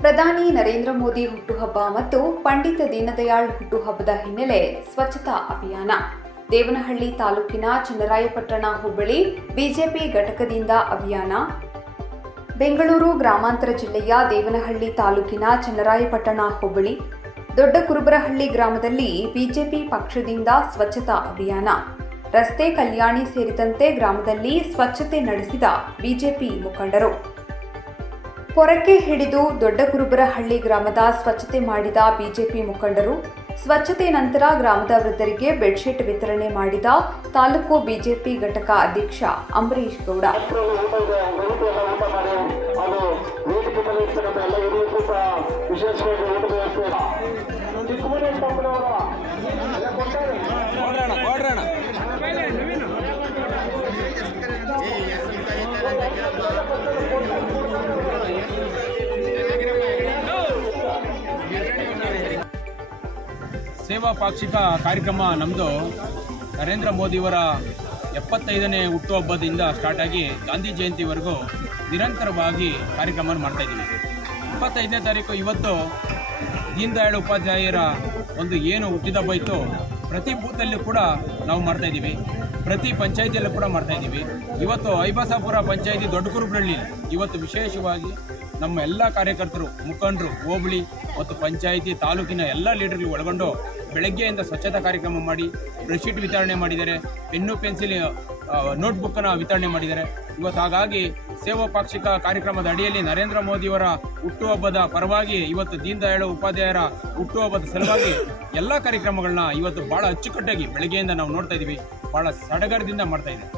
ಪ್ರಧಾನಿ ನರೇಂದ್ರ ಮೋದಿ ಹುಟ್ಟುಹಬ್ಬ ಮತ್ತು ಪಂಡಿತ ದೀನದಯಾಳ್ ಹುಟ್ಟುಹಬ್ಬದ ಹಿನ್ನೆಲೆ ಸ್ವಚ್ಛತಾ ಅಭಿಯಾನ. ದೇವನಹಳ್ಳಿ ತಾಲೂಕಿನ ಚನ್ನರಾಯಪಟ್ಟಣ ಹೋಬಳಿ ಬಿಜೆಪಿ ಘಟಕದಿಂದ ಅಭಿಯಾನ. ಬೆಂಗಳೂರು ಗ್ರಾಮಾಂತರ ಜಿಲ್ಲೆಯ ದೇವನಹಳ್ಳಿ ತಾಲೂಕಿನ ಚನ್ನರಾಯಪಟ್ಟಣ ಹೋಬಳಿ ದೊಡ್ಡ ಕುರುಬರಹಳ್ಳಿ ಗ್ರಾಮದಲ್ಲಿ ಬಿಜೆಪಿ ಪಕ್ಷದಿಂದ ಸ್ವಚ್ಛತಾ ಅಭಿಯಾನ. ರಸ್ತೆ ಕಲ್ಯಾಣಿ ಸೇರಿದಂತೆ ಗ್ರಾಮದಲ್ಲಿ ಸ್ವಚ್ಛತೆ ನಡೆಸಿದ ಬಿಜೆಪಿ ಮುಖಂಡರು. ಪೊರಕೆ ಹಿಡಿದು ದೊಡ್ಡ ಕುರುಬರಹಳ್ಳಿ ಗ್ರಾಮದ ಸ್ವಚ್ಛತೆ ಮಾಡಿದ ಬಿಜೆಪಿ ಮುಖಂಡರು, ಸ್ವಚ್ಛತೆ ನಂತರ ಗ್ರಾಮದ ವೃದ್ಧರಿಗೆ ಬೆಡ್ಶೀಟ್ ವಿತರಣೆ ಮಾಡಿದ ತಾಲೂಕು ಬಿಜೆಪಿ ಘಟಕ ಅಧ್ಯಕ್ಷ ಅಂಬರೀಶ್ ಗೌಡ. ಸೇವಾ ಪಾಕ್ಷಿಕ ಕಾರ್ಯಕ್ರಮ ನಮ್ಮದು ನರೇಂದ್ರ ಮೋದಿಯವರ ಎಪ್ಪತ್ತೈದನೇ ಹುಟ್ಟುಹಬ್ಬದಿಂದ ಸ್ಟಾರ್ಟ್ ಆಗಿ ಗಾಂಧಿ ಜಯಂತಿವರೆಗೂ ನಿರಂತರವಾಗಿ ಕಾರ್ಯಕ್ರಮವನ್ನು ಮಾಡ್ತಾಯಿದ್ದೀವಿ ಇಪ್ಪತ್ತೈದನೇ ತಾರೀಕು ಇವತ್ತು ದೀನ್ ದಯಾಳ್ ಉಪಾಧ್ಯಾಯರ ಒಂದು ಏನು ಹುಟ್ಟಿದ ಇತ್ತು ಪ್ರತಿ ಬೂತಲ್ಲೂ ಕೂಡ ನಾವು ಮಾಡ್ತಾಯಿದ್ದೀವಿ ಪ್ರತಿ ಪಂಚಾಯಿತಿಯಲ್ಲೂ ಕೂಡ ಮಾಡ್ತಾಯಿದ್ದೀವಿ ಇವತ್ತು ಐಬಸಾಪುರ ಪಂಚಾಯಿತಿ ದೊಡ್ಡ ಕುರುಬಳ್ಳಿ ಇವತ್ತು ವಿಶೇಷವಾಗಿ ನಮ್ಮ ಎಲ್ಲ ಕಾರ್ಯಕರ್ತರು ಮುಖಂಡರು ಹೋಬಳಿ ಮತ್ತು ಪಂಚಾಯಿತಿ ತಾಲೂಕಿನ ಎಲ್ಲ ಲೀಡರ್ಗಳು ಒಳಗೊಂಡು ಬೆಳಗ್ಗೆಯಿಂದ ಸ್ವಚ್ಛತಾ ಕಾರ್ಯಕ್ರಮ ಮಾಡಿ ಬ್ರೆಡ್ಶೀಟ್ ವಿತರಣೆ ಮಾಡಿದ್ದಾರೆ. ಪೆನ್ನು ಪೆನ್ಸಿಲ್ ನೋಟ್ಬುಕ್ಕನ್ನು ವಿತರಣೆ ಮಾಡಿದ್ದಾರೆ. ಇವತ್ತು ಹಾಗಾಗಿ ಸೇವಾ ಪಾಕ್ಷಿಕ ಕಾರ್ಯಕ್ರಮದ ಅಡಿಯಲ್ಲಿ ನರೇಂದ್ರ ಮೋದಿಯವರ ಹುಟ್ಟುಹಬ್ಬದ ಪರವಾಗಿ ಇವತ್ತು ದೀನ್ ದಯಾಳು ಉಪಾಧ್ಯಾಯರ ಹುಟ್ಟುಹಬ್ಬದ ಸಲುವಾಗಿ ಎಲ್ಲ ಕಾರ್ಯಕ್ರಮಗಳನ್ನ ಇವತ್ತು ಬಹಳ ಅಚ್ಚುಕಟ್ಟಾಗಿ ಬೆಳಗ್ಗೆಯಿಂದ ನಾವು ನೋಡ್ತಾ ಇದ್ದೀವಿ ಬಹಳ ಸಡಗರದಿಂದ ಮಾಡ್ತಾ ಇದ್ದೀವಿ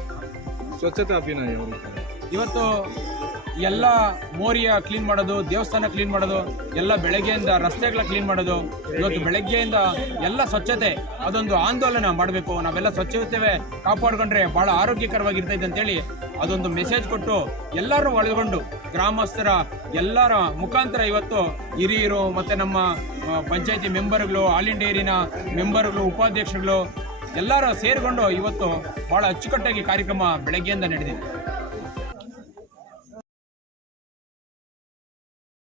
ಸ್ವಚ್ಛತಾ ಅಭಿಯಾನ ಇವತ್ತು ಎಲ್ಲ ಮೋರಿಯ ಕ್ಲೀನ್ ಮಾಡೋದು, ದೇವಸ್ಥಾನ ಕ್ಲೀನ್ ಮಾಡೋದು, ಎಲ್ಲ ಬೆಳಗ್ಗೆಯಿಂದ ರಸ್ತೆಗಳ ಕ್ಲೀನ್ ಮಾಡೋದು, ಇವತ್ತು ಬೆಳಗ್ಗೆಯಿಂದ ಎಲ್ಲ ಸ್ವಚ್ಛತೆ, ಅದೊಂದು ಆಂದೋಲನ ಮಾಡಬೇಕು. ನಾವೆಲ್ಲ ಸ್ವಚ್ಛತೆ ಕಾಪಾಡ್ಕೊಂಡ್ರೆ ಭಾಳ ಆರೋಗ್ಯಕರವಾಗಿರ್ತೈತೆ ಅಂತೇಳಿ ಅದೊಂದು ಮೆಸೇಜ್ ಕೊಟ್ಟು ಎಲ್ಲರೂ ಒಳಗೊಂಡು ಗ್ರಾಮಸ್ಥರ ಎಲ್ಲರ ಮುಖಾಂತರ ಇವತ್ತು ಹಿರಿಯರು ಮತ್ತು ನಮ್ಮ ಪಂಚಾಯತಿ ಮೆಂಬರ್ಗಳು ಆಲ್ ಇಂಡಿಯಾ ಏರಿನ ಮೆಂಬರ್ಗಳು, ಉಪಾಧ್ಯಕ್ಷರುಗಳು ಎಲ್ಲರೂ ಸೇರಿಕೊಂಡು ಇವತ್ತು ಭಾಳ ಅಚ್ಚುಕಟ್ಟಾಗಿ ಕಾರ್ಯಕ್ರಮ ಬೆಳಗ್ಗೆಯಿಂದ ನಡೆದಿದೆ.